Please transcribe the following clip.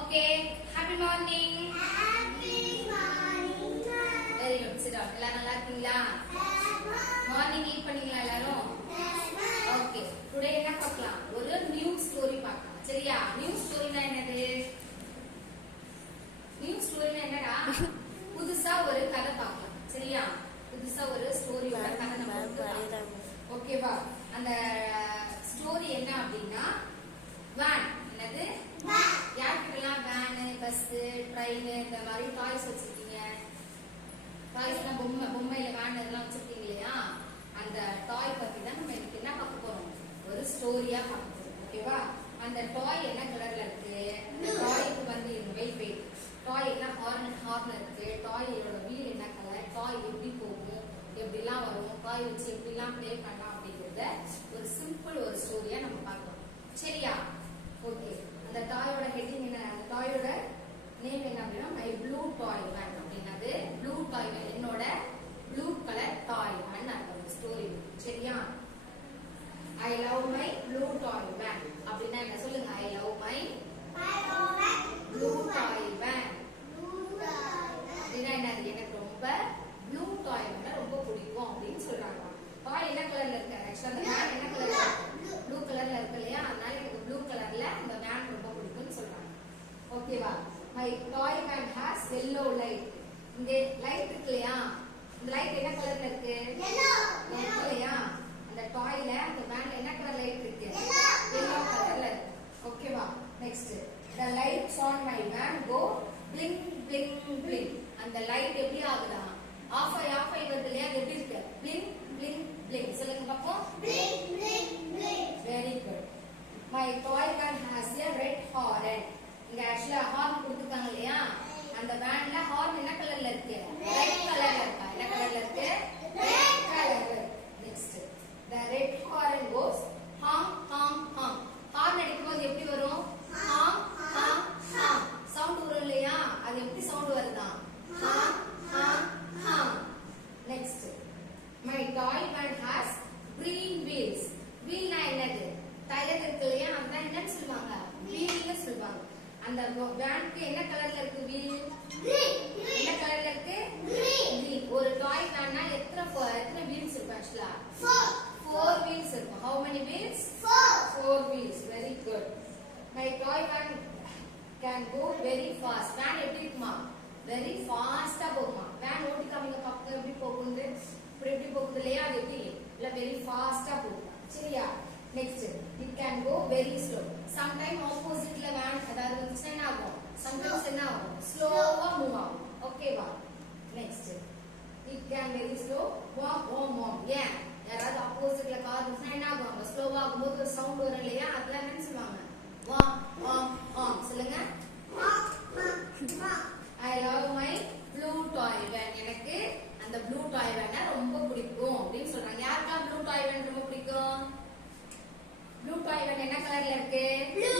Okay. Happy morning. Happy morning. Very good. Sit down. எல்லாரும் நல்லா இருக்கீங்களா? மார்னிங் ஈட் பண்ணீங்களா எல்லாரும்? Okay. Today என்ன பார்க்கலாம்? ஒரு நியூ ஸ்டோரி பார்க்கலாம். சரியா? நியூ ஸ்டோரினா என்னது? நியூ ஸ்டோரினா என்னடா? புதுசா ஒரு கதை பார்க்கலாம். சரியா? புதுசா ஒரு ஸ்டோரியோட கதை நம்ம பார்க்கலாம். ஓகேவா? அந்த ஸ்டோரி என்ன அப்படின்னா வேன். என்னது? யாருக்கெல்லாம் வேனு, பஸ், ட்ரெயின் இந்த மாதிரி டாய்ஸ் வச்சிருக்கீங்க? டாய்ஸ்லாம் பொம்மையில வேன் இதெல்லாம் வச்சிருக்கீங்க இல்லையா? அந்த டாய் பத்தி தான் நம்ம இன்னைக்கு என்ன பார்க்க போறோம்? ஒரு ஸ்டோரியா பார்க்க போறோம். ஓகேவா? அந்த டாய் என்ன கலர்ல இருக்கு? அந்த டாய்க்கு வந்து வெயிட் டாய் என்ன ஹார்ன் இருக்கு? டாயோட வீல் என்ன கலர்? டாய் எப்படி போகும்? எப்படிலாம் வரும்? டாய் வச்சு எப்படிலாம் ப்ளே பண்ணலாம் அப்படிங்கறத ஒரு சிம்பிள் ஒரு ஸ்டோரியா நம்ம பார்க்கலாம். சரியா? ஓகே. அந்த டாயோட ஹெட்டிங் என்ன? அந்த டாயோட நேம் என்ன அப்படின்னா மை ப்ளூ டாய் வேன் அப்படின்னது. ப்ளூ டாய் வேன் என்னோட ப்ளூ கலர் டாய் வேன் அந்த ஸ்டோரி. சரியா? I love my blue toy van அப்படின்னா என்ன சொல்லுங்க? I love my blue toy van அப்படின்னா என்னது? எனக்கு ரொம்ப ப்ளூ டாய் வேன் ரொம்ப பிடிக்கும் அப்படின்னு சொல்றாங்க. டாய் என்ன கலர்ல இருக்கு? ஆக்சுவலா அந்த வேன் என்ன கலர்ல இருக்கு? ப்ளூ கலர்ல இருக்கு இல்லையா? அதனால எனக்கு ப்ளூ கலர்ல அந்த வேன் ரொம்ப பிடிக்கும்னு சொல்றாங்க. ஓகேவா? My toy van has yellow light. இங்க லைட் இருக்கு இல்லையா? இந்த லைட் என்ன கலர்ல இருக்கு? yellow இல்லையா? அந்த டாய்ல அந்த வேன்ல என்ன கலர் லைட் இருக்கு? yellow கலர்ல இருக்கு. ஓகேவா? Next the lights on my van go blink blink blink. அந்த லைட் எப்படி ஆகுதா? ஆஃப் ஆகி வருது இல்லையா? அது எப்படி இருக்கு? blink blink blink. சொல்லுங்க பாப்போம். Blink, blink, blink. Very good. My toy van has a red horn. இங்க ஆக்சுவலா ஹார்ன் கொடுத்துருக்காங்க இல்லையா? அந்த வேன்ல ஹார்ன் என்ன கலர்ல இருக்கு? ரெட் கலர்ல இருக்கா? என்ன கலர்ல இருக்கு? ரெட் கலர்ல. Next the red horn goes honk honk honk. Horn அடிக்கும்போது எப்படி வரும்? honk honk honk. சவுண்ட் வரும் இல்லையா? அது எப்படி சவுண்ட் வருதா? honk honk honk. Next my toy van has green wheels. வீல்னா என்னது? டயர் இருக்கு இல்லையா? அதான் என்னன்னு சொல்லுவாங்க? வீல்னு சொல்லுவாங்க. அந்த வேனுக்கு என்ன கலர்ல இருக்கு வீல்? என்ன கலர்ல இருக்கு? கிரீன். ஒரு டாய் வேன்னா எத்தனை வீல்ஸ் இருக்கு ஆக்சுவலா? 4 வீல்ஸ் இருக்கும். how many wheels? 4 wheels. very good. my toy van can go very fast. Van எப்படி இருக்குமா? very fast-ஆ போகுமா? வேன் ஓட்டி காமிங்க பாப்பா எப்படி போகுது? இப்படி எப்படி போகுது இல்லையா? அது எப்படி இல்ல very fast-ஆ போகும். சரியா? Next it can go very slow. sometime opposite-ல வேன் அதாவது வந்துச்சுன்னா என்ன ஆகும்? sometimes என்ன ஆகும்? ஸ்லோவா மூவ் ஆகும். ஓகேவா? Next it can very slow walk on. ஏன்? யாராவது ஆப்போசிட்ல கார் வந்துச்சுன்னா என்ன ஆகும்? அவங்க ஸ்லோவா ஆகும்போது ஒரு சவுண்ட் வரும் இல்லையா? அதெல்லாம் என்னன்னு சொல்லுவாங்க? walk சொல்லுங்க. I love my blue toy van. எனக்கு அந்த ப்ளூ டாய் வேனை ரொம்ப பிடிக்கும் அப்படின்னு சொல்றாங்க. யாருக்கெல்லாம் ப்ளூ டாய் வேன் ரொம்ப பிடிக்கும்? ப்ளூ டாய் வேன் என்ன கலர்ல இருக்கு? ப்ளூ.